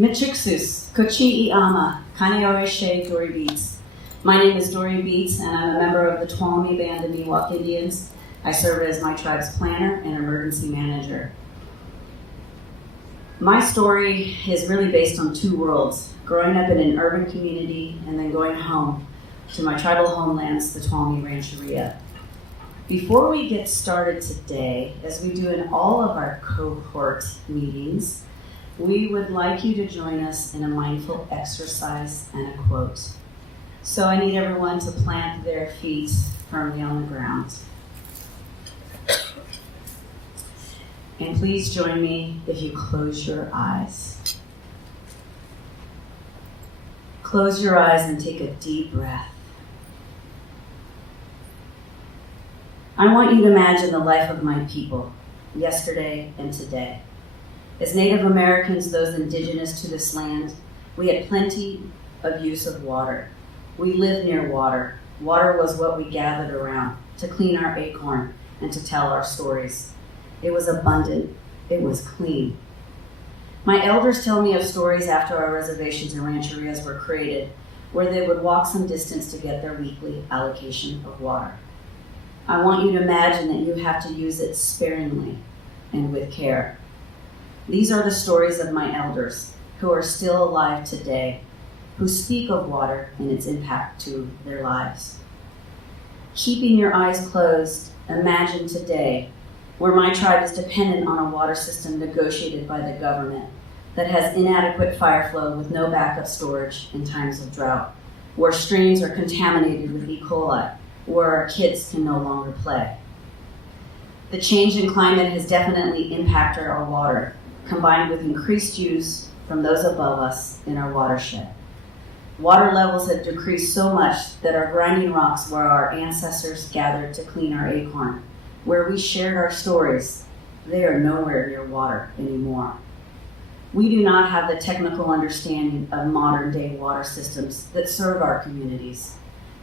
Michiksus, Kochi Iama, Kaneoreshe Dory Beats. My name is Dory Beats, and I'm a member of the Tuolumne Band of Miwok Indians. I serve as my tribe's planner and emergency manager. My story is really based on two worlds, growing up in an urban community and then going home to my tribal homelands, the Tuolumne Rancheria. Before we get started today, as we do in all of our cohort meetings, we would like you to join us in a mindful exercise and a quote. So I need everyone to plant their feet firmly on the ground. And please join me if you close your eyes. Close your eyes and take a deep breath. I want you to imagine the life of my people, yesterday and today. As Native Americans, those indigenous to this land, we had plenty of use of water. We lived near water. Water was what we gathered around to clean our acorn and to tell our stories. It was abundant. It was clean. My elders tell me of stories after our reservations and rancherias were created, where they would walk some distance to get their weekly allocation of water. I want you to imagine that you have to use it sparingly and with care. These are the stories of my elders who are still alive today, who speak of water and its impact to their lives. Keeping your eyes closed, imagine today where my tribe is dependent on a water system negotiated by the government that has inadequate fire flow with no backup storage in times of drought, where streams are contaminated with E. coli, where our kids can no longer play. The change in climate has definitely impacted our water, combined with increased use from those above us in our watershed. Water levels have decreased so much that our grinding rocks where our ancestors gathered to clean our acorn, where we shared our stories, they are nowhere near water anymore. We do not have the technical understanding of modern day water systems that serve our communities,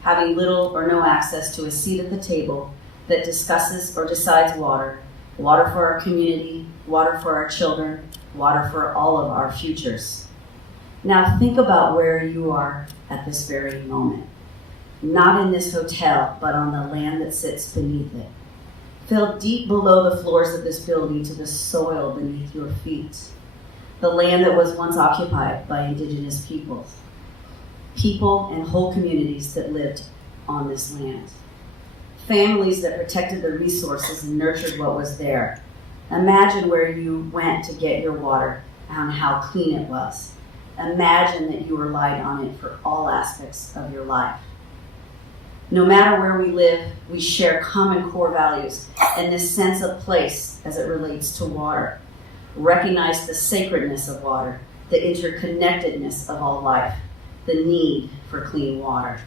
having little or no access to a seat at the table that discusses or decides water, water for our community, water for our children, water for all of our futures. Now think about where you are at this very moment. Not in this hotel, but on the land that sits beneath it. Filled deep below the floors of this building to the soil beneath your feet. The land that was once occupied by indigenous peoples. People and whole communities that lived on this land. Families that protected the resources and nurtured what was there. Imagine where you went to get your water and how clean it was. Imagine that you relied on it for all aspects of your life. No matter where we live, we share common core values and this sense of place as it relates to water. Recognize the sacredness of water, the interconnectedness of all life, the need for clean water.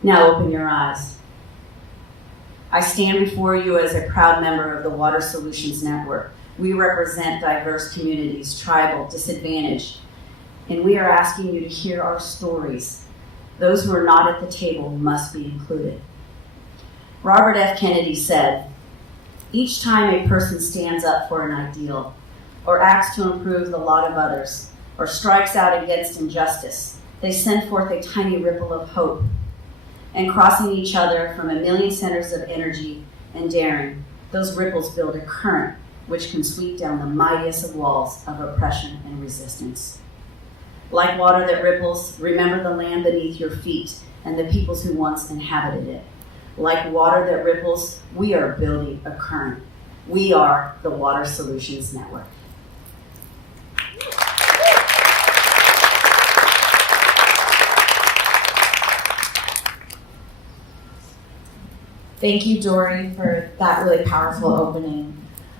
Now open your eyes. I stand before you as a proud member of the Water Solutions Network. We represent diverse communities, tribal, disadvantaged, and we are asking you to hear our stories. Those who are not at the table must be included. Robert F. Kennedy said, "Each time a person stands up for an ideal, or acts to improve the lot of others, or strikes out against injustice, they send forth a tiny ripple of hope. And crossing each other from a million centers of energy and daring, those ripples build a current which can sweep down the mightiest of walls of oppression and resistance. Like water that ripples, remember the land beneath your feet and the peoples who once inhabited it. Like water that ripples, we are building a current. We are the Water Solutions Network." Thank you, Dory, for that really powerful opening.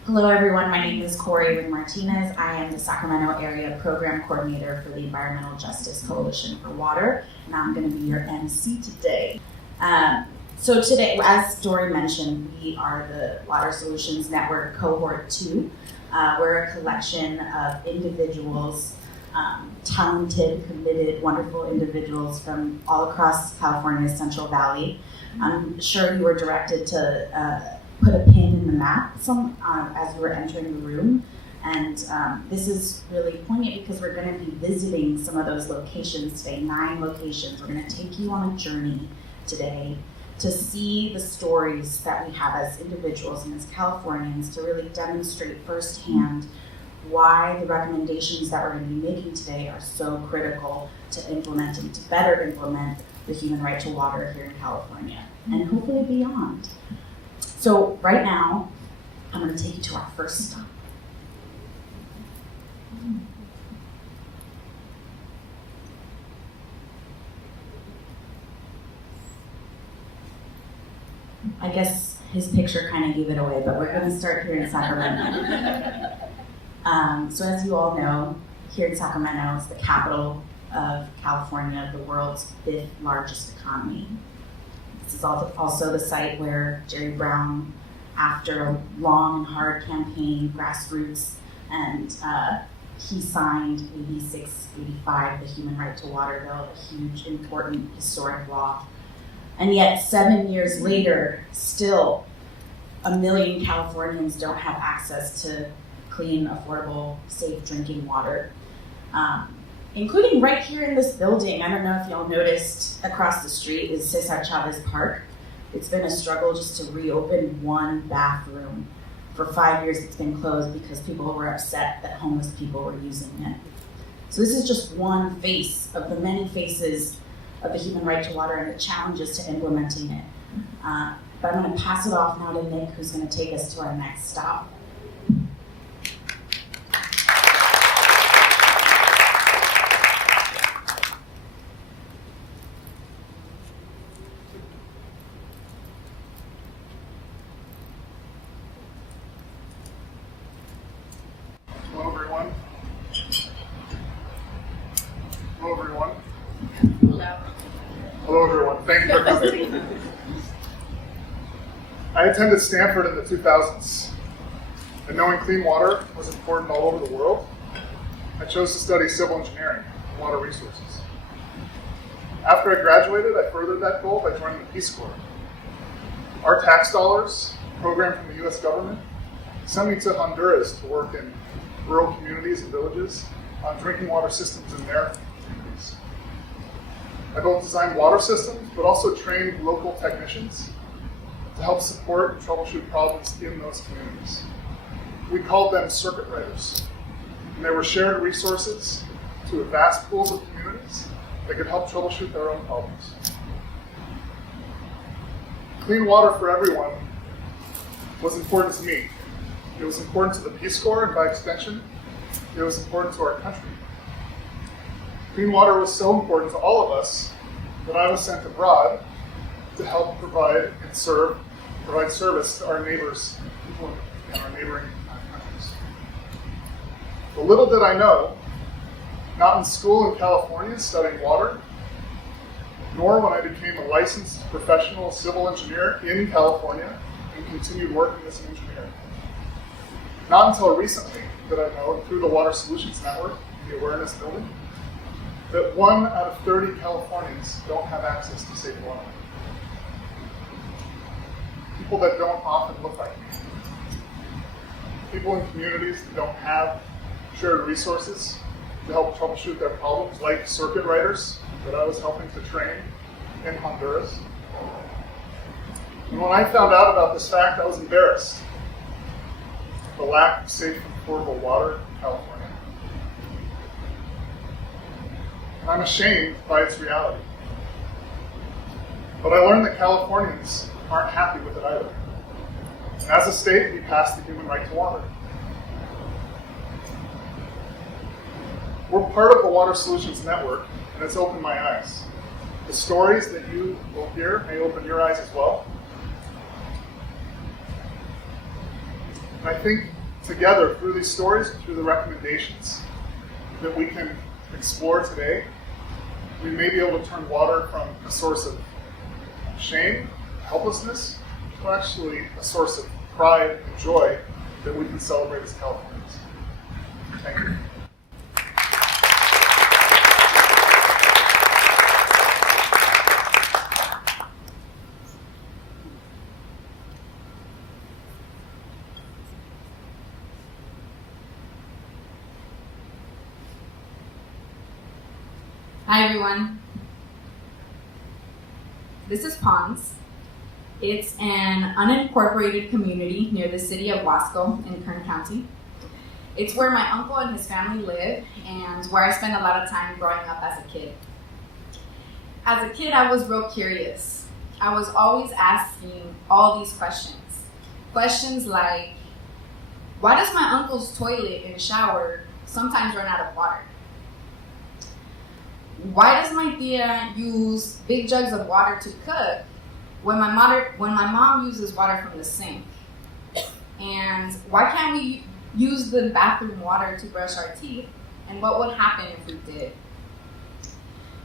Hello, everyone. My name is Ring-Martinez. I am the Sacramento Area Program Coordinator for the Environmental Justice Coalition for Water, and I'm going to be your MC today. So today, as Dory mentioned, we are the Water Solutions Network Cohort 2. We're a collection of individuals, talented, committed, wonderful individuals from all across California's Central Valley. I'm sure you were directed to put a pin in the map as you were entering the room And this is really poignant because we're going to be visiting some of those locations today, 9 locations. We're going to take you on a journey today to see the stories that we have as individuals and as Californians, to really demonstrate firsthand why the recommendations that we're going to be making today are so critical to implementing, to better implement the human right to water here in California and hopefully beyond. So right now, I'm going to take you to our first stop. I guess his picture kind of gave it away, but we're going to start here in Sacramento. So as you all know, here in Sacramento is the capital of California, the world's 5th largest economy. This is also the site where Jerry Brown, after a long and hard campaign, grassroots, and he signed AB 685, the Human Right to Water Bill, a huge, important, historic law. And yet, 7 years later, still 1 million Californians don't have access to clean, affordable, safe drinking water, including right here in this building. I don't know if y'all noticed, across the street is Cesar Chavez Park. It's been a struggle just to reopen one bathroom. For 5 years, it's been closed because people were upset that homeless people were using it. So this is just one face of the many faces of the human right to water and the challenges to implementing it. But I'm going to pass it off now to Nick, who's going to take us to our next stop. Hello, everyone. Hello, everyone. Hello. Hello, everyone. Thank you for coming. I attended Stanford in the 2000s, and knowing clean water was important all over the world, I chose to study civil engineering and water resources. After I graduated, I furthered that goal by joining the Peace Corps. Our tax dollars, programmed from the US government, sent me to Honduras to work in rural communities and villages on drinking water systems in their communities. I both designed water systems, but also trained local technicians to help support and troubleshoot problems in those communities. We called them circuit riders, and they were shared resources to a vast pools of communities that could help troubleshoot their own problems. Clean water for everyone was important to me. It was important to the Peace Corps, and by extension, it was important to our country. Clean water was so important to all of us that I was sent abroad to help provide service to our neighbors, people in our neighboring countries. But little did I know, not in school in California studying water, nor when I became a licensed professional civil engineer in California and continued working as an engineer. Not until recently did I know, through the Water Solutions Network, the awareness building, that 1 out of 30 Californians don't have access to safe water. People that don't often look like me. People in communities that don't have shared resources to help troubleshoot their problems, like circuit riders that I was helping to train in Honduras. And when I found out about this fact, I was embarrassed. The lack of safe and affordable water in California. And I'm ashamed by its reality. But I learned that Californians aren't happy with it either. And as a state, we passed the Human Right to Water. We're part of the Water Solutions Network, and it's opened my eyes. The stories that you will hear may open your eyes as well. And I think together, through these stories and through the recommendations that we can explore today, we may be able to turn water from a source of shame, helplessness, to actually a source of pride and joy that we can celebrate as Californians. Thank you. Hi everyone. This is Ponds. It's an unincorporated community near the city of Wasco in Kern County. It's where my uncle and his family live and where I spent a lot of time growing up as a kid. As a kid, I was real curious. I was always asking all these questions. Questions like, why does my uncle's toilet and shower sometimes run out of water? Why does my tia use big jugs of water to cook when my mom uses water from the sink? And why can't we use the bathroom water to brush our teeth? And what would happen if we did?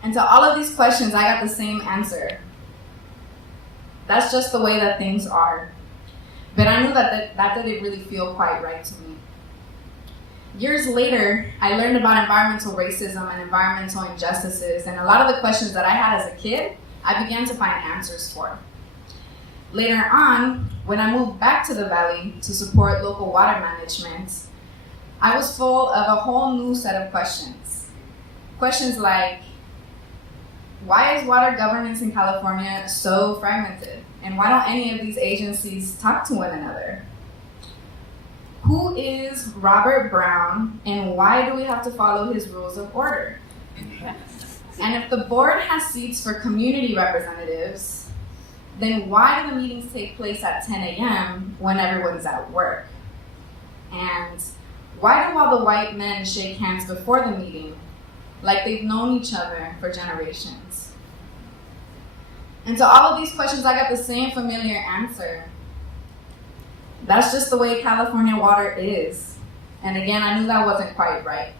And to all of these questions, I got the same answer. That's just the way that things are. But I knew that didn't really feel quite right to me. Years later, I learned about environmental racism and environmental injustices, and a lot of the questions that I had as a kid, I began to find answers for. Later on, when I moved back to the Valley to support local water management, I was full of a whole new set of questions. Questions like, why is water governance in California so fragmented? And why don't any of these agencies talk to one another? Who is Robert Brown, and why do we have to follow his rules of order? And if the board has seats for community representatives, then why do the meetings take place at 10 a.m. when everyone's at work? And why do all the white men shake hands before the meeting like they've known each other for generations? And to all of these questions, I got the same familiar answer. That's just the way California water is. And again, I knew that wasn't quite right.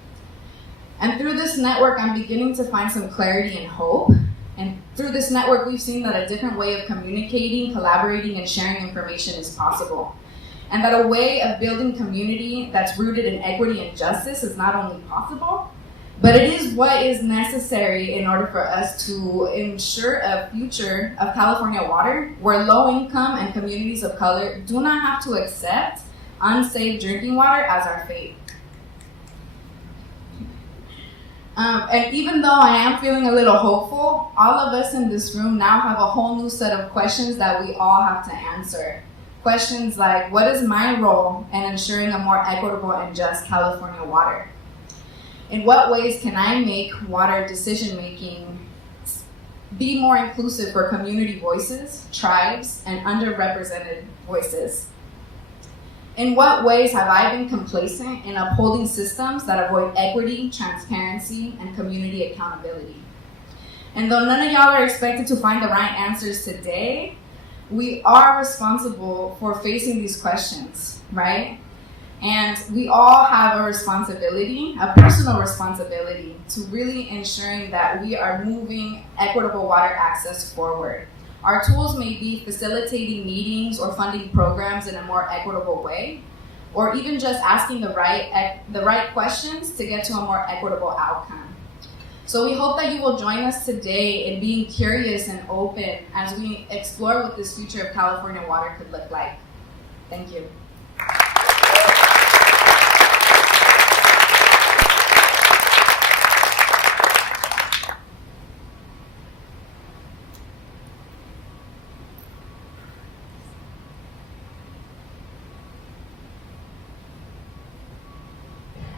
And through this network, I'm beginning to find some clarity and hope. And through this network, we've seen that a different way of communicating, collaborating, and sharing information is possible. And that a way of building community that's rooted in equity and justice is not only possible, but it is what is necessary in order for us to ensure a future of California water where low income and communities of color do not have to accept unsafe drinking water as our fate. And even though I am feeling a little hopeful, all of us in this room now have a whole new set of questions that we all have to answer. Questions like, what is my role in ensuring a more equitable and just California water? In what ways can I make water decision-making be more inclusive for community voices, tribes, and underrepresented voices? In what ways have I been complacent in upholding systems that avoid equity, transparency, and community accountability? And though none of y'all are expected to find the right answers today, we are responsible for facing these questions, right? And we all have a responsibility, a personal responsibility, to really ensuring that we are moving equitable water access forward. Our tools may be facilitating meetings or funding programs in a more equitable way, or even just asking the right questions to get to a more equitable outcome. So we hope that you will join us today in being curious and open as we explore what this future of California water could look like. Thank you.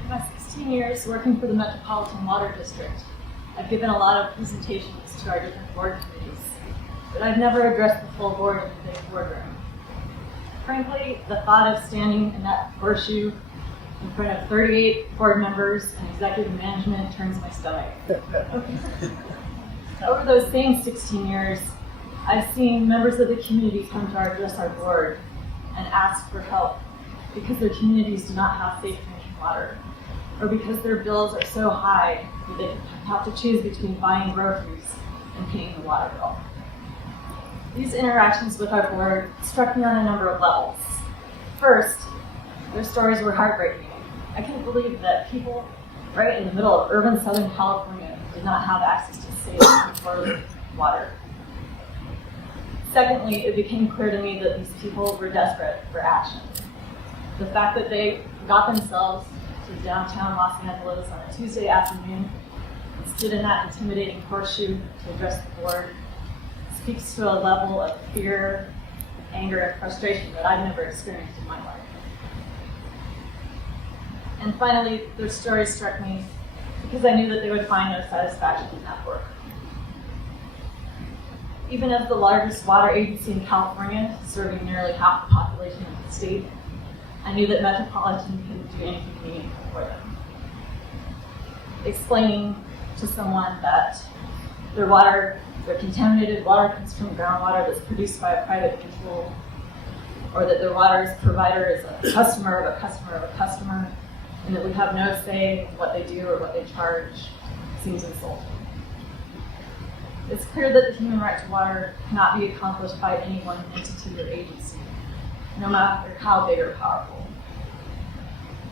In my 16 years working for the Metropolitan Water District, I've given a lot of presentations to our different board committees, but I've never addressed the full board in the big boardroom. Frankly, the thought of standing in that horseshoe in front of 38 board members and executive management turns my stomach. Over those same 16 years, I've seen members of the community come to address our board and ask for help because their communities do not have safe drinking water, or because their bills are so high that they have to choose between buying groceries and paying the water bill. These interactions with our board struck me on a number of levels. First, their stories were heartbreaking. I couldn't believe that people right in the middle of urban Southern California did not have access to safe and affordable water. Secondly, it became clear to me that these people were desperate for action. The fact that they got themselves to downtown Los Angeles on a Tuesday afternoon stood in that intimidating horseshoe to address the board speaks to a level of fear, anger, and frustration that I've never experienced in my life. And finally, their story struck me because I knew that they would find no satisfaction in that work. Even as the largest water agency in California, serving nearly half the population of the state, I knew that Metropolitan couldn't do anything meaningful for them. Explaining to someone that their contaminated water comes from groundwater that's produced by a private mutual, or that their water's provider is a customer of a customer of a customer, and that we have no say in what they do or what they charge, seems insulting. It's clear that the human right to water cannot be accomplished by any one entity or agency, no matter how big or powerful.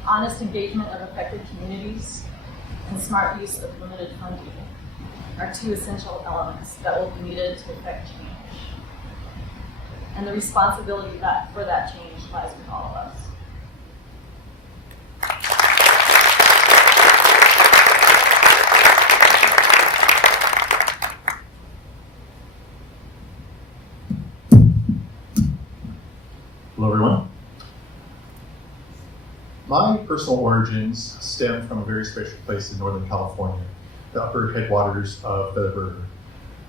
Honest engagement of affected communities and smart use of limited funding are two essential elements that will be needed to effect change. And the responsibility for that change lies with all of us. Hello, everyone. My personal origins stem from a very special place in Northern California, the upper headwaters of the river.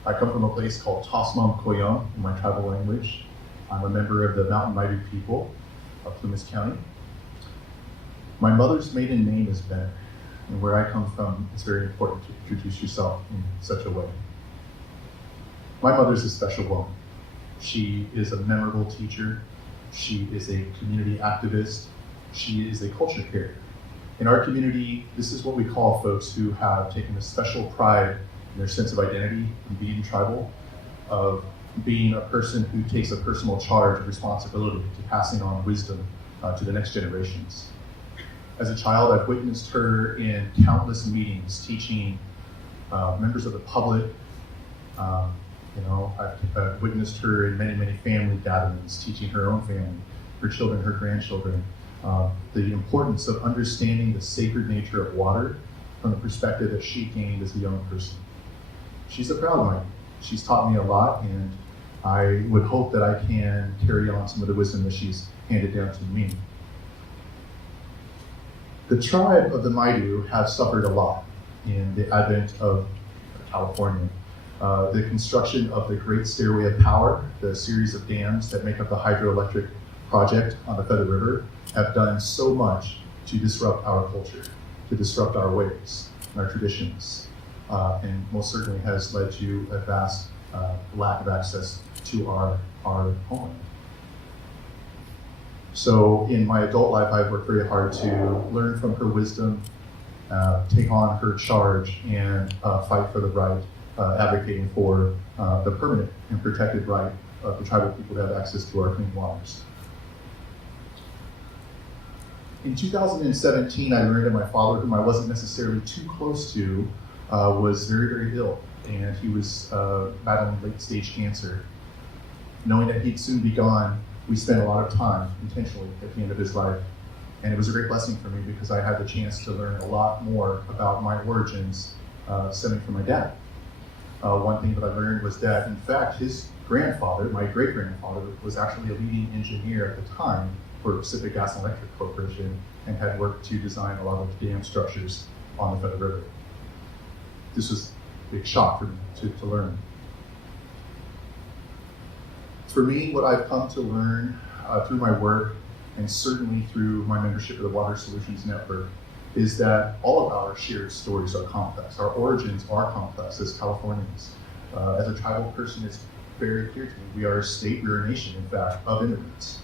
I come from a place called Tasman Koyong in my tribal language. I'm a member of the Mountain Maidu people of Plumas County. My mother's maiden name is Bennett, and where I come from, it's very important to introduce yourself in such a way. My mother's a special woman. She is a memorable teacher. She is a community activist. She is a culture carrier. In our community, this is what we call folks who have taken a special pride in their sense of identity and being tribal, of being a person who takes a personal charge of responsibility to passing on wisdom to the next generations. As a child, I've witnessed her in countless meetings, teaching members of the public. I've witnessed her in many, many family gatherings, teaching her own family, her children, her grandchildren, the importance of understanding the sacred nature of water from the perspective that she gained as a young person. She's a proud one. She's taught me a lot, and I would hope that I can carry on some of the wisdom that she's handed down to me. The tribe of the Maidu have suffered a lot in the advent of California. The construction of the Great Stairway of Power, the series of dams that make up the hydroelectric project on the Feather River, have done so much to disrupt our culture, to disrupt our ways and our traditions, and most certainly has led to a vast lack of access to our homeland. So in my adult life, I've worked very hard to learn from her wisdom, take on her charge, and fight for the right, advocating for the permanent and protected right of the tribal people to have access to our clean waters. In 2017, I learned that my father, whom I wasn't necessarily too close to, was very, very ill, and he was battling late-stage cancer. Knowing that he'd soon be gone, we spent a lot of time intentionally at the end of his life, and it was a great blessing for me because I had the chance to learn a lot more about my origins stemming from my dad. One thing that I learned was that, in fact, his grandfather, my great-grandfather, was actually a leading engineer at the time for Pacific Gas and Electric Corporation and had worked to design a lot of the dam structures on the Feather River. This was a big shock for me to learn. For me, what I've come to learn through my work, and certainly through my membership of the Water Solutions Network, is that all of our shared stories are complex. Our origins are complex as Californians. As a tribal person, it's very clear to me. We are a state, we're a nation, in fact, of immigrants.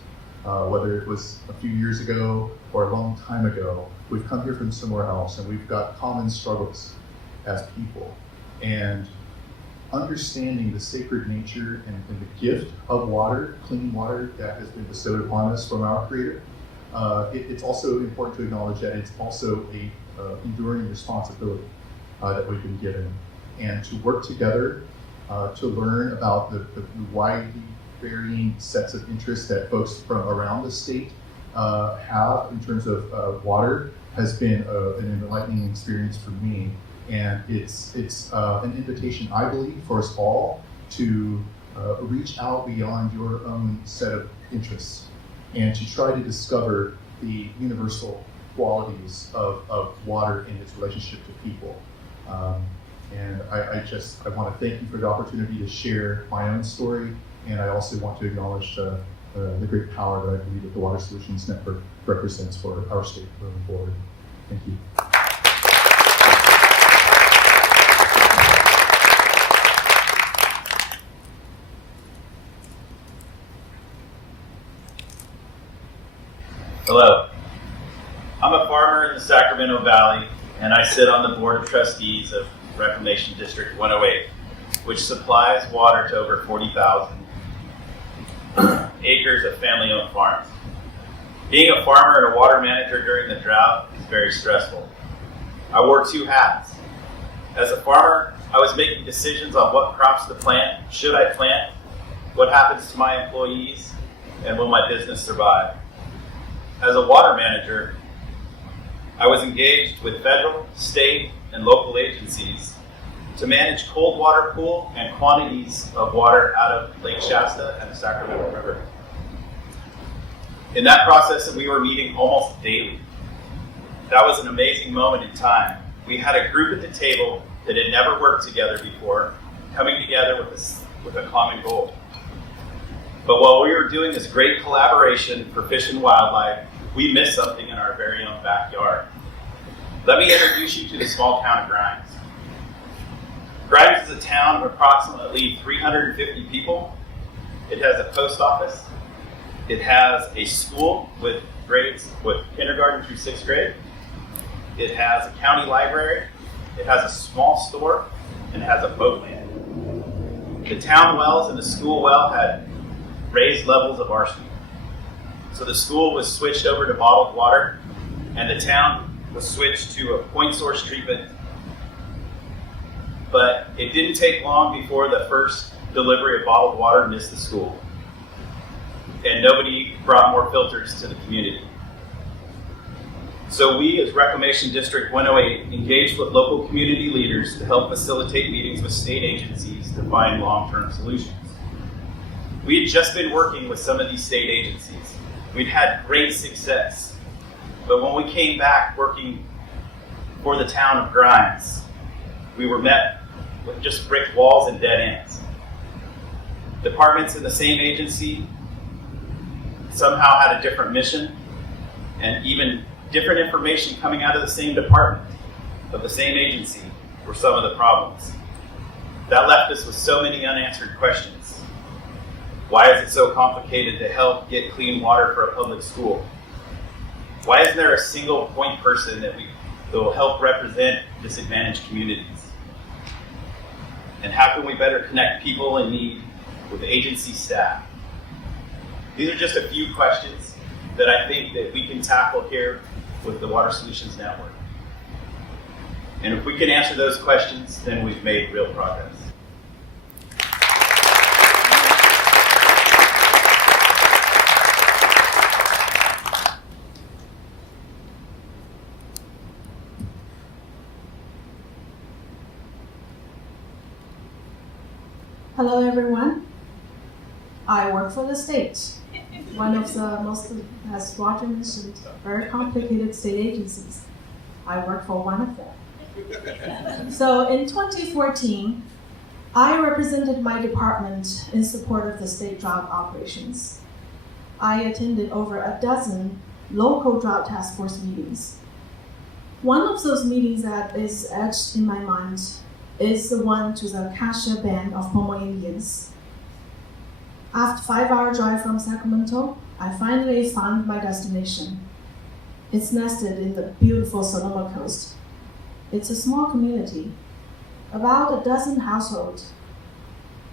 Whether it was a few years ago or a long time ago, we've come here from somewhere else, and we've got common struggles as people. And understanding the sacred nature and the gift of water, clean water, that has been bestowed upon us from our Creator, it's also important to acknowledge that it's also a enduring responsibility that we've been given, and to work together to learn about the widely varying sets of interests that folks from around the state have in terms of water has been an enlightening experience for me. And it's an invitation, I believe, for us all to reach out beyond your own set of interests and to try to discover the universal qualities of water in its relationship to people. And I want to thank you for the opportunity to share my own story, and I also want to acknowledge the great power that I believe that the Water Solutions Network represents for our state moving forward. Thank you. Hello. I'm a farmer in the Sacramento Valley, and I sit on the Board of Trustees of Reclamation District 108, which supplies water to over 40,000 acres of family-owned farms. Being a farmer and a water manager during the drought is very stressful. I wore 2 hats. As a farmer, I was making decisions on what crops to plant, should I plant, what happens to my employees, and will my business survive. As a water manager, I was engaged with federal, state, and local agencies to manage cold water pool and quantities of water out of Lake Shasta and the Sacramento River. In that process, we were meeting almost daily. That was an amazing moment in time. We had a group at the table that had never worked together before, coming together with a common goal. But while we were doing this great collaboration for fish and wildlife, we missed something in our very own backyard. Let me introduce you to the small town of Grimes. Grimes is a town of approximately 350 people. It has a post office. It has a school with grades with kindergarten through 6th grade. It has a county library. It has a small store, and it has a boat landing. The town wells and the school well had raised levels of arsenic. So the school was switched over to bottled water, and the town was switched to a point source treatment. But it didn't take long before the first delivery of bottled water missed the school. And nobody brought more filters to the community. So we, as Reclamation District 108, engaged with local community leaders to help facilitate meetings with state agencies to find long-term solutions. We had just been working with some of these state agencies. We'd had great success. But when we came back working for the town of Grimes, we were met with just brick walls and dead ends. Departments in the same agency somehow had a different mission, and even different information coming out of the same department of the same agency were some of the problems. That left us with so many unanswered questions. Why is it so complicated to help get clean water for a public school? Why isn't there a single point person that will help represent disadvantaged communities? And how can we better connect people in need with agency staff? These are just a few questions that I think that we can tackle here with the Water Solutions Network. And if we can answer those questions, then we've made real progress. Hello everyone. I work for the state. One of the most, as Roger mentioned, very complicated state agencies. I work for one of them. So in 2014, I represented my department in support of the state drought operations. I attended over a dozen local drought task force meetings. One of those meetings that is etched in my mind is the one to the Acacia Band of Pomo Indians. After a 5-hour drive from Sacramento, I finally found my destination. It's nested in the beautiful Sonoma coast. It's a small community, about a dozen households,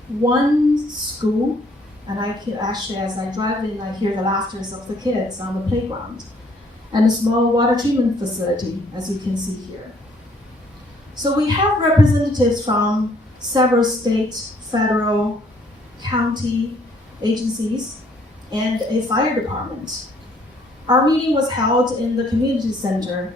one school, and actually as I drive in, I hear the laughter of the kids on the playground, and a small water treatment facility, as you can see here. So we have representatives from several state, federal, county agencies, and a fire department. Our meeting was held in the community center.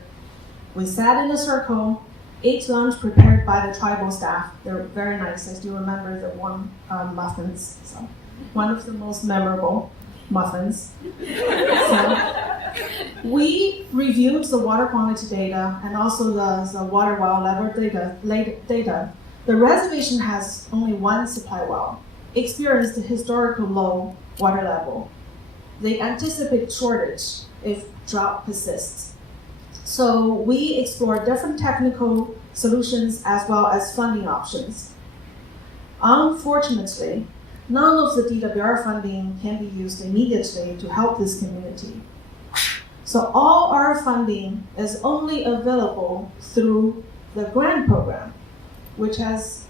We sat in a circle ate lunch prepared by the tribal staff. They're very nice. I still remember the warm muffins. So one of the most memorable muffins. So we reviewed the water quality data and also the water well level data. The reservation has only one supply well, experienced a historical low water level. They anticipate shortage if drought persists. So we explore different technical solutions as well as funding options. Unfortunately, none of the DWR funding can be used immediately to help this community. So all our funding is only available through the grant program, which has,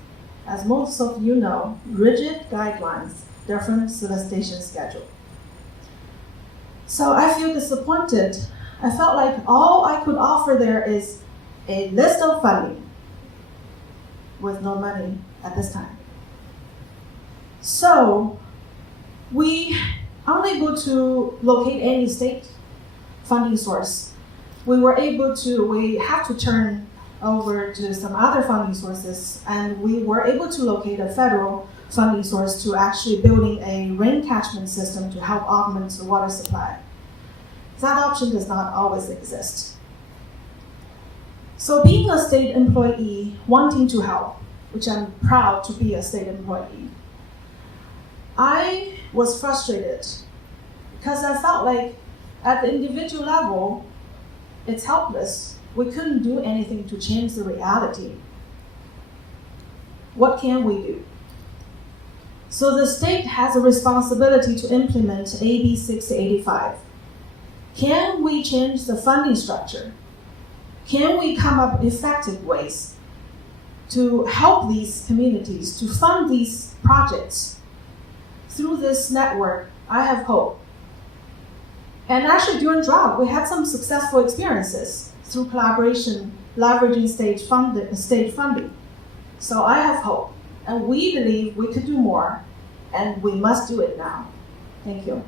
as most of you know, rigid guidelines, different solicitation schedule. So I feel disappointed. I felt like all I could offer there is a list of funding with no money at this time. So we are unable to locate any state funding source. We have to turn over to some other funding sources, and we were able to locate a federal funding source to actually building a rain catchment system to help augment the water supply. That option does not always exist. So being a state employee, wanting to help, which I'm proud to be a state employee, I was frustrated because I felt like at the individual level, it's helpless. We couldn't do anything to change the reality. What can we do? So the state has a responsibility to implement AB 685. Can we change the funding structure? Can we come up with effective ways to help these communities, to fund these projects? Through this network, I have hope. And actually during drought, we had some successful experiences through collaboration, leveraging state funding. So I have hope, and we believe we could do more, and we must do it now. Thank you.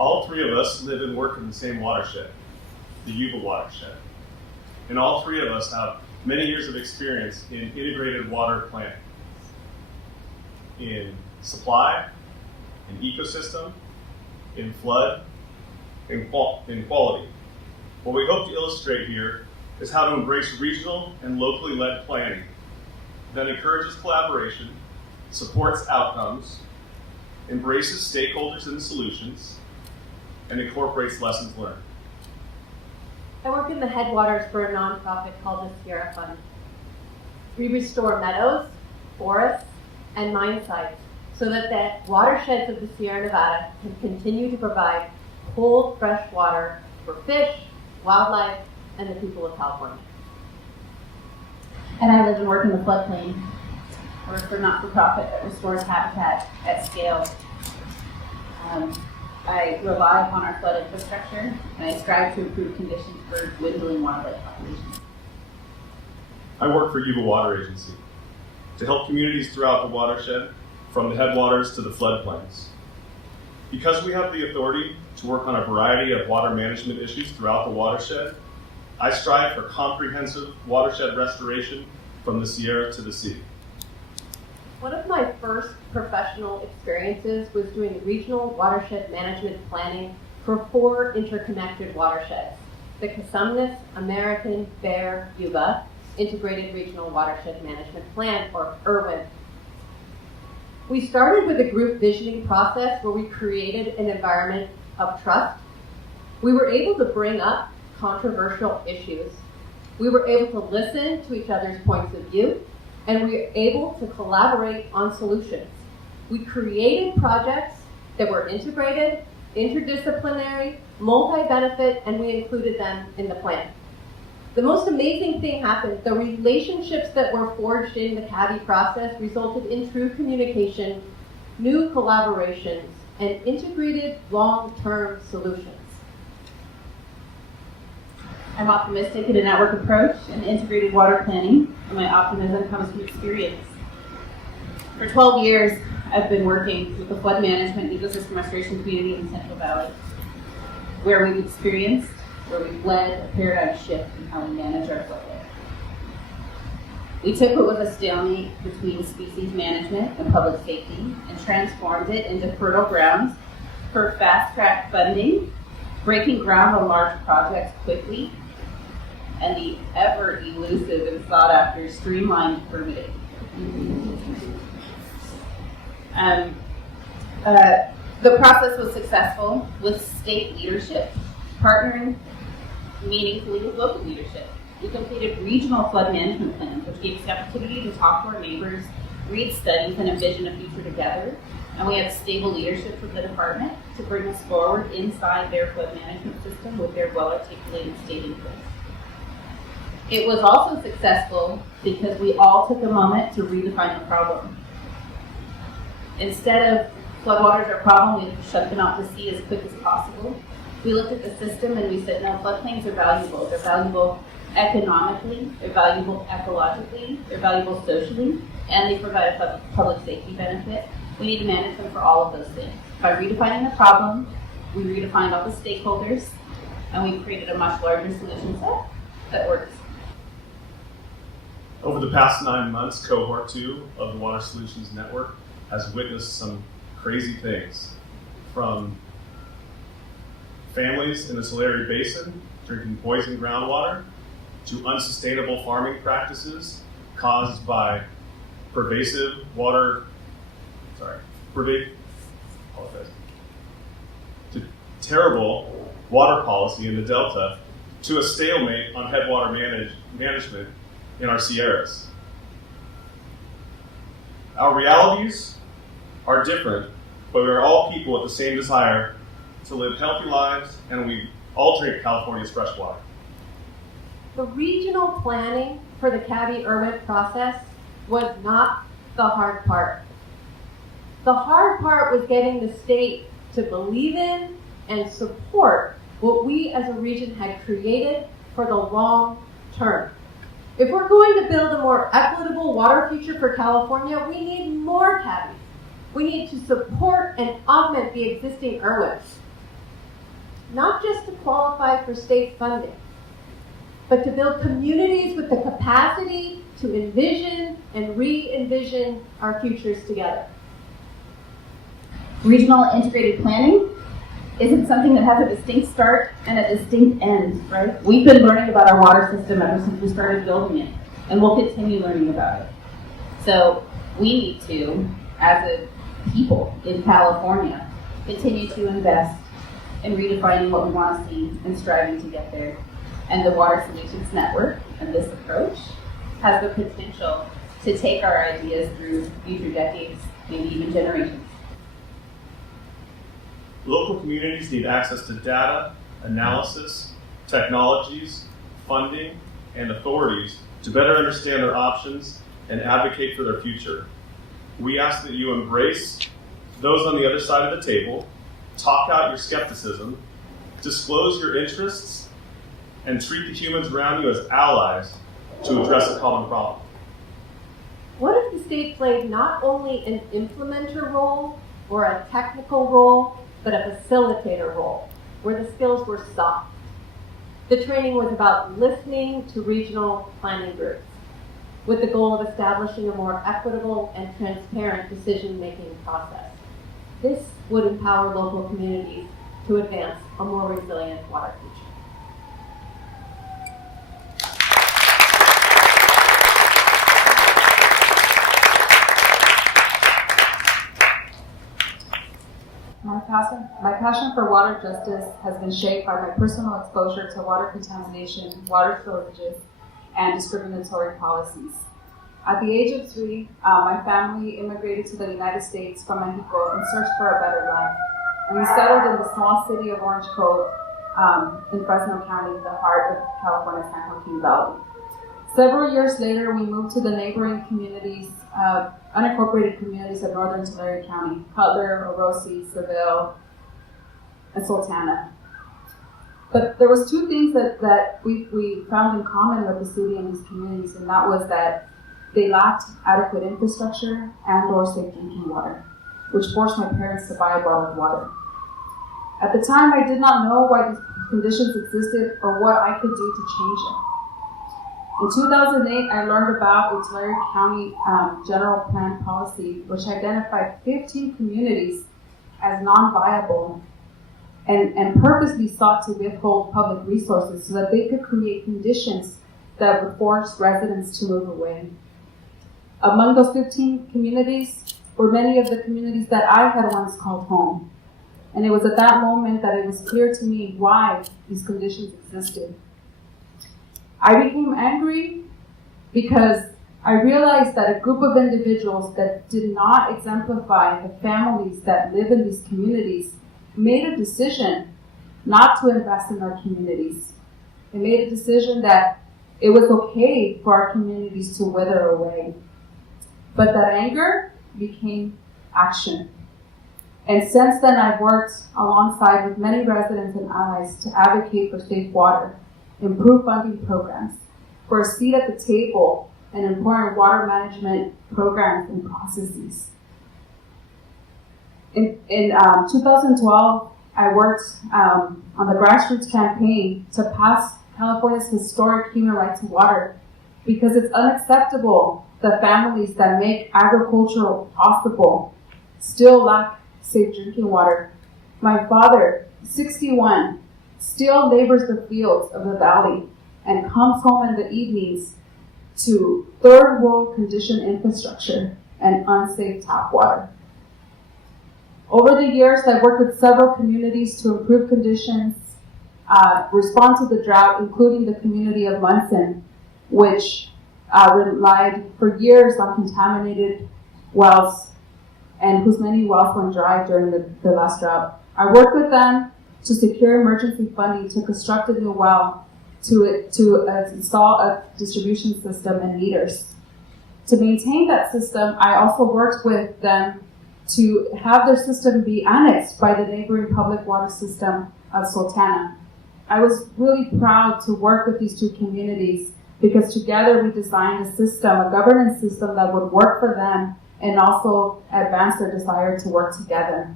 All three of us live and work in the same watershed, the Yuba watershed. And all three of us have many years of experience in integrated water planning, in supply, in ecosystem, in flood, in quality. What we hope to illustrate here is how to embrace regional and locally led planning that encourages collaboration, supports outcomes, embraces stakeholders and solutions, and incorporates lessons learned. I work in the headwaters for a nonprofit called the Sierra Fund. We restore meadows, forests, and mine sites so that the watersheds of the Sierra Nevada can continue to provide cold, fresh water for fish, wildlife, and the people of California. And I live and work in the floodplain. I work for a not-for-profit that restores habitat at scale. I rely upon our flood infrastructure, and I strive to improve conditions for dwindling wildlife populations. I work for Yuba Water Agency to help communities throughout the watershed, from the headwaters to the floodplains. Because we have the authority to work on a variety of water management issues throughout the watershed, I strive for comprehensive watershed restoration from the Sierra to the sea. One of my first professional experiences was doing regional watershed management planning for 4 interconnected watersheds: the Cosumnes, American, Bear, Yuba Integrated Regional Watershed Management Plan, or IRWIN. We started with a group visioning process where we created an environment of trust. We were able to bring up controversial issues. We were able to listen to each other's points of view, and we were able to collaborate on solutions. We created projects that were integrated, interdisciplinary, multi-benefit, and we included them in the plan. The most amazing thing happened. The relationships that were forged in the CABI process resulted in true communication, new collaborations, and integrated long-term solutions. I'm optimistic in a network approach and integrated water planning, and my optimism comes from experience. For 12 years, I've been working with the flood management ecosystem restoration community in the Central Valley, where we've led a paradigm shift in how we manage our floodway. We took what was a stalemate between species management and public safety and transformed it into fertile ground for fast-track funding, breaking ground on large projects quickly, and the ever-elusive and sought-after streamlined permitting. The process was successful with state leadership partnering meaningfully with local leadership. We completed regional flood management plans, which gave us the opportunity to talk to our neighbors, read studies, and envision a future together. And we had stable leadership from the department to bring us forward inside their flood management system with their well-articulated state interests. It was also successful because we all took a moment to redefine the problem. Instead of floodwaters are a problem, we shut them out to sea as quick as possible. We looked at the system and we said, no, floodplains are valuable. They're valuable economically, they're valuable ecologically, they're valuable socially, and they provide a public safety benefit. We need to manage them for all of those things. By redefining the problem, we redefined all the stakeholders, and we created a much larger solution set that works. Over the past 9 months, Cohort 2 of the Water Solutions Network has witnessed some crazy things, from families in the Solari Basin drinking poisoned groundwater to unsustainable farming practices caused by to terrible water policy in the Delta, to a stalemate on headwater management in our Sierras. Our realities are different, but we are all people with the same desire to live healthy lives, and we all drink California's fresh water. The regional planning for the Cabby-Irwin process was not the hard part. The hard part was getting the state to believe in and support what we as a region had created for the long term. If we're going to build a more equitable water future for California, we need more cabbies. We need to support and augment the existing Irwins. Not just to qualify for state funding, but to build communities with the capacity to envision and re-envision our futures together. Regional integrated planning isn't something that has a distinct start and a distinct end, right? We've been learning about our water system ever since we started building it, and we'll continue learning about it. So we need to, as a people in California, continue to invest in redefining what we want to see and striving to get there. And the Water Solutions Network and this approach has the potential to take our ideas through future decades, maybe even generations. Local communities need access to data, analysis, technologies, funding, and authorities to better understand their options and advocate for their future. We ask that you embrace those on the other side of the table, talk out your skepticism, disclose your interests, and treat the humans around you as allies to address a common problem. What if the state played not only an implementer role or a technical role, but a facilitator role, where the skills were soft? The training was about listening to regional planning groups, with the goal of establishing a more equitable and transparent decision-making process. This would empower local communities to advance a more resilient water future. My passion for water justice has been shaped by my personal exposure to water contamination, water shortages, and discriminatory policies. At the age of 3, my family immigrated to the United States from Mexico in search for a better life. And we settled in the small city of Orange Cove in Fresno County, the heart of California's San Joaquin Valley. Several years later, we moved to the neighboring communities, unincorporated communities of northern Tulare County, Cutler, Orosi, Seville, and Sultana. But there was two things that we found in common with the city and these communities, and that was that they lacked adequate infrastructure and or safe drinking water, which forced my parents to buy bottled water. At the time, I did not know why these conditions existed or what I could do to change it. In 2008, I learned about a Tulare County general plan policy, which identified 15 communities as non-viable and purposely sought to withhold public resources so that they could create conditions that would force residents to move away. Among those 15 communities were many of the communities that I had once called home. And it was at that moment that it was clear to me why these conditions existed. I became angry because I realized that a group of individuals that did not exemplify the families that live in these communities made a decision not to invest in our communities. They made a decision that it was okay for our communities to wither away. But that anger became action. And since then, I've worked alongside with many residents and allies to advocate for safe water, improve funding programs, for a seat at the table, and important water management programs and processes. In 2012, I worked on the grassroots campaign to pass California's historic human right to water because it's unacceptable that families that make agriculture possible still lack safe drinking water. My father, 61, still labors the fields of the valley and comes home in the evenings to third world condition infrastructure and unsafe tap water. Over the years, I've worked with several communities to improve conditions, respond to the drought, including the community of Munson, which relied for years on contaminated wells and whose many wells went dry during the last drought. I worked with them to secure emergency funding to construct a new well, to install a distribution system and meters. To maintain that system, I also worked with them to have their system be annexed by the neighboring public water system of Sultana. I was really proud to work with these two communities because together we designed a system, a governance system that would work for them and also advance their desire to work together.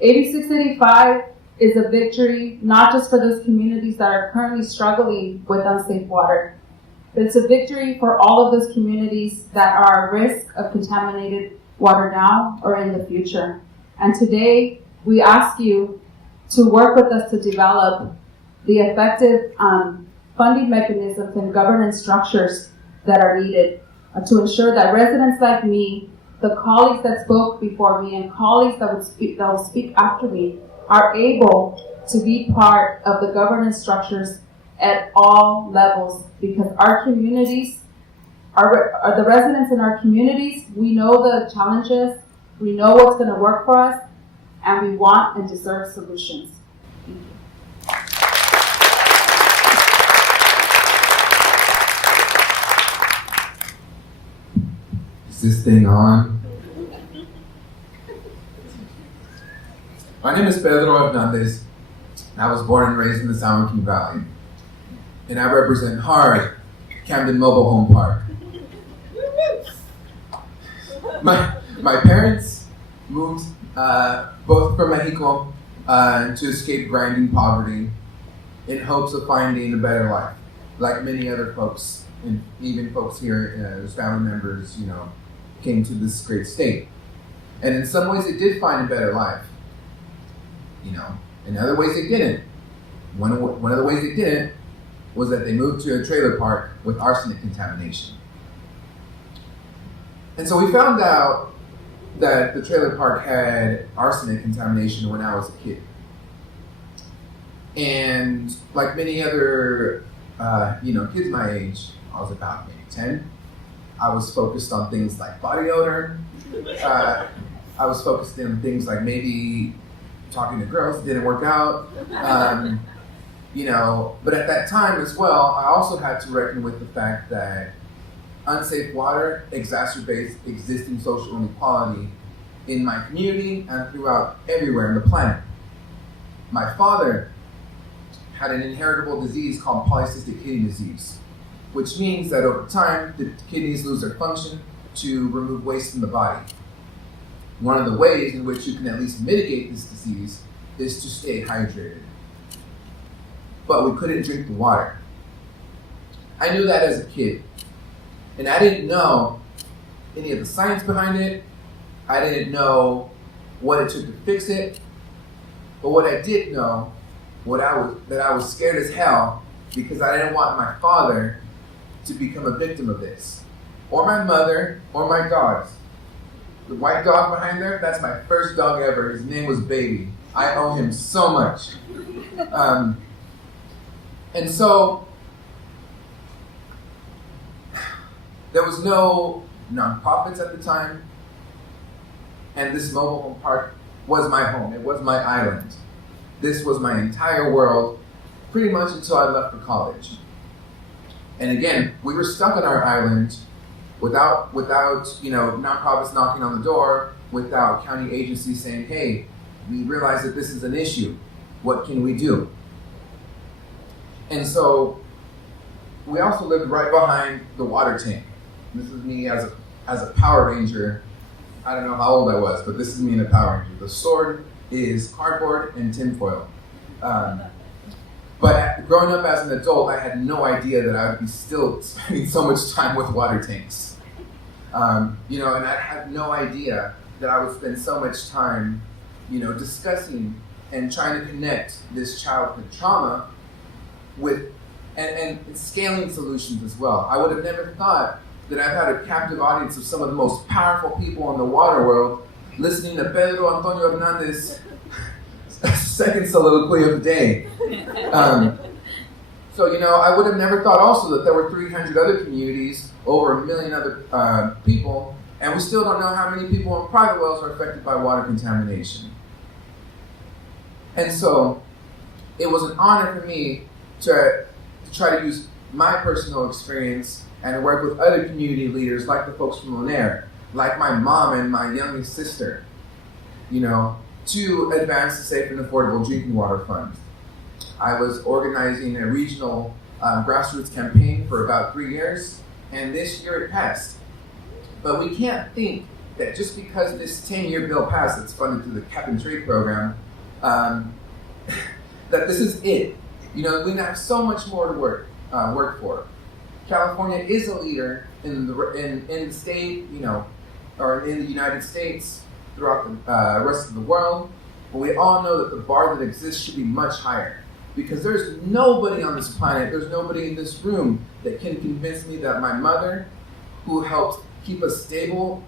8685 is a victory not just for those communities that are currently struggling with unsafe water, but it's a victory for all of those communities that are at risk of contaminated water now or in the future. And today, we ask you to work with us to develop the effective funding mechanisms and governance structures that are needed to ensure that residents like me, the colleagues that spoke before me, and colleagues that will speak after me are able to be part of the governance structures at all levels, because our communities, the residents in our communities, we know the challenges, we know what's going to work for us, and we want and deserve solutions. Thank you. Is this thing on? My name is Pedro Hernandez, and I was born and raised in the San Joaquin Valley. And I represent HARD, Camden Mobile Home Park. My parents moved both from Mexico to escape grinding poverty in hopes of finding a better life, like many other folks, and even folks here, as family members, came to this great state. And in some ways, they did find a better life. In other ways, they didn't. One of the ways they didn't was that they moved to a trailer park with arsenic contamination. And so we found out that the trailer park had arsenic contamination when I was a kid. And like many other, kids my age, I was about maybe 10. I was focused on things like body odor. I was focused on things like maybe talking to girls, didn't work out. But at that time as well, I also had to reckon with the fact that unsafe water exacerbates existing social inequality in my community and throughout everywhere on the planet. My father had an inheritable disease called polycystic kidney disease, which means that over time, the kidneys lose their function to remove waste from the body. One of the ways in which you can at least mitigate this disease is to stay hydrated. But we couldn't drink the water. I knew that as a kid, and I didn't know any of the science behind it. I didn't know what it took to fix it. But what I did know, that I was scared as hell because I didn't want my father to become a victim of this, or my mother, or my dogs. The white dog behind there, that's my first dog ever. His name was Baby. I owe him so much. And so, there was no nonprofits at the time, and this mobile home park was my home. It was my island. This was my entire world, pretty much until I left for college. And again, we were stuck on our island without nonprofits knocking on the door, without county agencies saying, hey, we realize that this is an issue. What can we do? And so we also lived right behind the water tank. This is me as a Power Ranger. I don't know how old I was, but this is me in a Power Ranger. The sword is cardboard and tinfoil. But growing up as an adult, I had no idea that I would be still spending so much time with water tanks. And I had no idea that I would spend so much time, discussing and trying to connect this childhood trauma with and scaling solutions as well. I would have never thought that I've had a captive audience of some of the most powerful people in the water world listening to Pedro Antonio Hernandez second soliloquy of the day. I would have never thought also that there were 300 other communities, over 1 million other people, and we still don't know how many people in private wells are affected by water contamination. And so it was an honor for me to try to use my personal experience and to work with other community leaders like the folks from Lanier, like my mom and my youngest sister, to advance the safe and affordable drinking water fund. I was organizing a regional grassroots campaign for about 3 years, and this year it passed. But we can't think that just because this 10-year bill passed that's funded through the cap and trade program, that this is it. We have so much more to work for. California is a leader in the state, or in the United States, throughout the rest of the world. But we all know that the bar that exists should be much higher. Because there's nobody on this planet, there's nobody in this room that can convince me that my mother, who helped keep us stable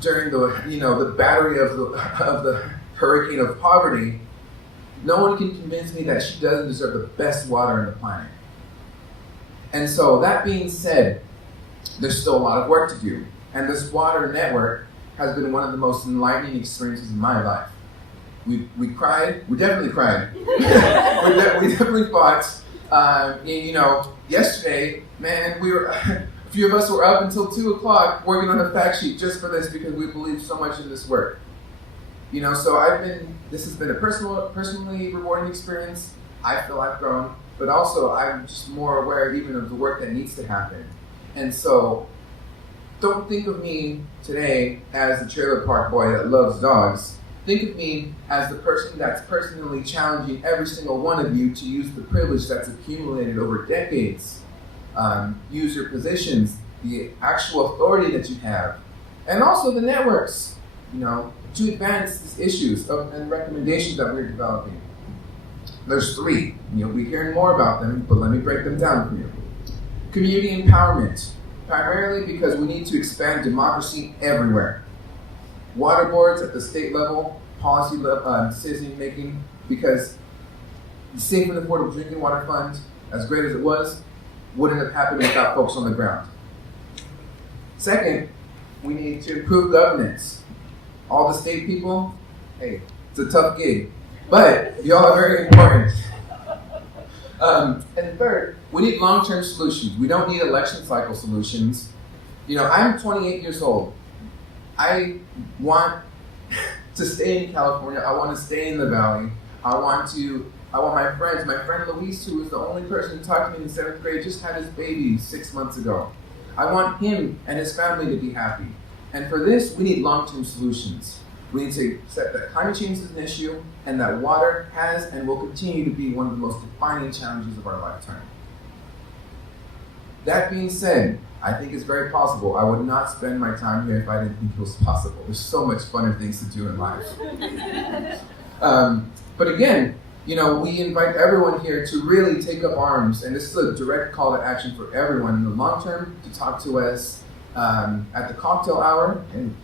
during the battery of the hurricane of poverty, no one can convince me that she doesn't deserve the best water on the planet. And so that being said, there's still a lot of work to do. And this water network has been one of the most enlightening experiences in my life. We cried. We definitely cried. we definitely fought. Yesterday, man, a few of us were up until 2 o'clock working on a fact sheet just for this because we believe so much in this work. So this has been a personally rewarding experience. I feel I've grown, but also I'm just more aware even of the work that needs to happen. And so don't think of me today as the trailer park boy that loves dogs. Think of me as the person that's personally challenging every single one of you to use the privilege that's accumulated over decades. Use your positions, the actual authority that you have, and also the networks, to advance these issues and recommendations that we're developing. There's 3. You'll be hearing more about them, but let me break them down for you. Community empowerment, primarily because we need to expand democracy everywhere. Water boards at the state level, policy decision making, because the Safe and Affordable Drinking Water Fund, as great as it was, wouldn't have happened without folks on the ground. Second, we need to improve governance. All the state people, hey, it's a tough gig, but y'all are very important. And third, we need long-term solutions. We don't need election cycle solutions. I'm 28 years old. I want to stay in California. I want to stay in the Valley. I want to I want my friends. My friend Luis, who was the only person who talked to me in the 7th grade, just had his baby 6 months ago. I want him and his family to be happy. And for this, we need long-term solutions. We need to accept that climate change is an issue and that water has and will continue to be one of the most defining challenges of our lifetime. That being said, I think it's very possible. I would not spend my time here if I didn't think it was possible. There's so much funner things to do in life. But again, we invite everyone here to really take up arms, and this is a direct call to action for everyone in the long term to talk to us at the cocktail hour, and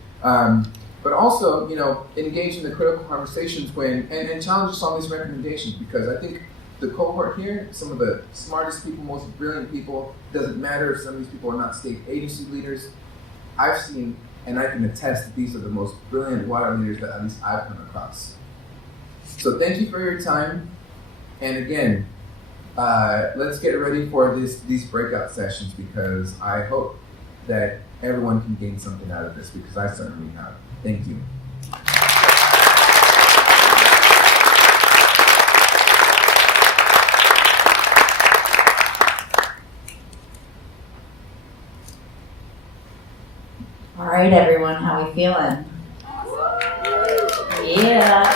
but also, engage in the critical conversations and challenge us on these recommendations, because I think the cohort here, some of the smartest people, most brilliant people, doesn't matter if some of these people are not state agency leaders. I've seen, and I can attest that these are the most brilliant water leaders that at least I've come across. So thank you for your time. And again, let's get ready for these breakout sessions, because I hope that everyone can gain something out of this, because I certainly have. Thank you. All right, everyone, how we feeling? Yeah.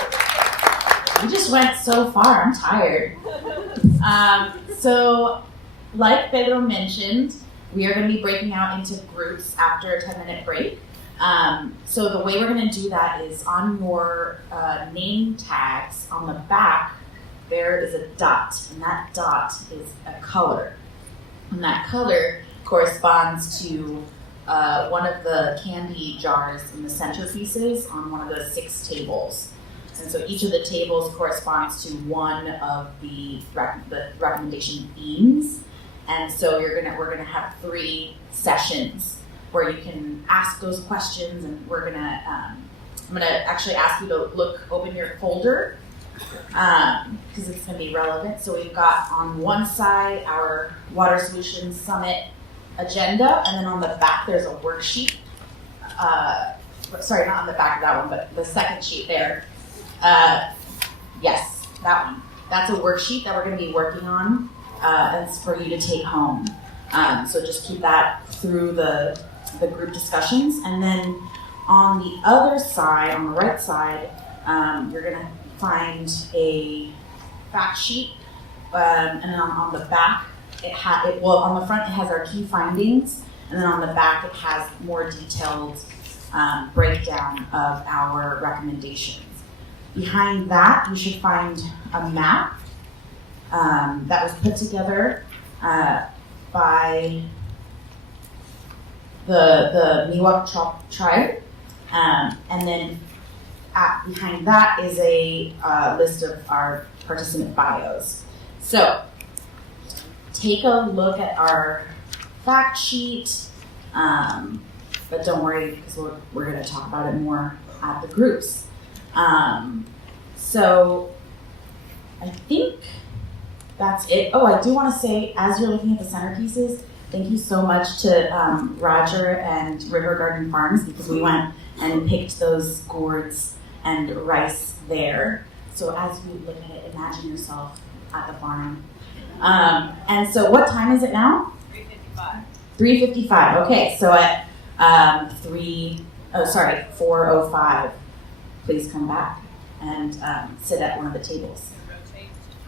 We just went so far. I'm tired. So, like Pedro mentioned, we are going to be breaking out into groups after a 10-minute break. So the way we're going to do that is on your name tags on the back, there is a dot, and that dot is a color. And that color corresponds to one of the candy jars in the centerpieces on one of the 6 tables. And so each of the tables corresponds to one of the recommendation themes. And so we're gonna have 3 sessions where you can ask those questions, and I'm gonna actually ask you to open your folder, because it's gonna be relevant. So we've got on one side our Water Solutions Summit agenda, and then on the back there's a worksheet. Sorry, not on the back of that one, but the second sheet there. Yes, that one. That's a worksheet that we're going to be working on. It's for you to take home. So just keep that through the group discussions. And then on the other side, on the right side, you're going to find a fact sheet. And then on the back, on the front it has our key findings, and then on the back it has more detailed breakdown of our recommendations. Behind that, you should find a map that was put together by the Miwok tribe, and then behind that is a list of our participant bios. So take a look at our fact sheet, but don't worry, because we're going to talk about it more at the groups. So I think that's it. Oh, I do want to say, as you're looking at the centerpieces, thank you so much to Roger and River Garden Farms, because we went and picked those gourds and rice there. So as you look at it, imagine yourself at the farm. And so what time is it now? 3:55. 3:55. Okay, so at 4:05, please come back and sit at one of the tables.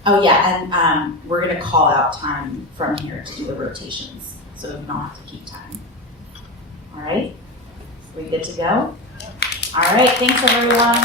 Oh yeah, and we're gonna call out time from here to do the rotations, so you don't have to keep time. All right, we good to go? All right, thanks everyone.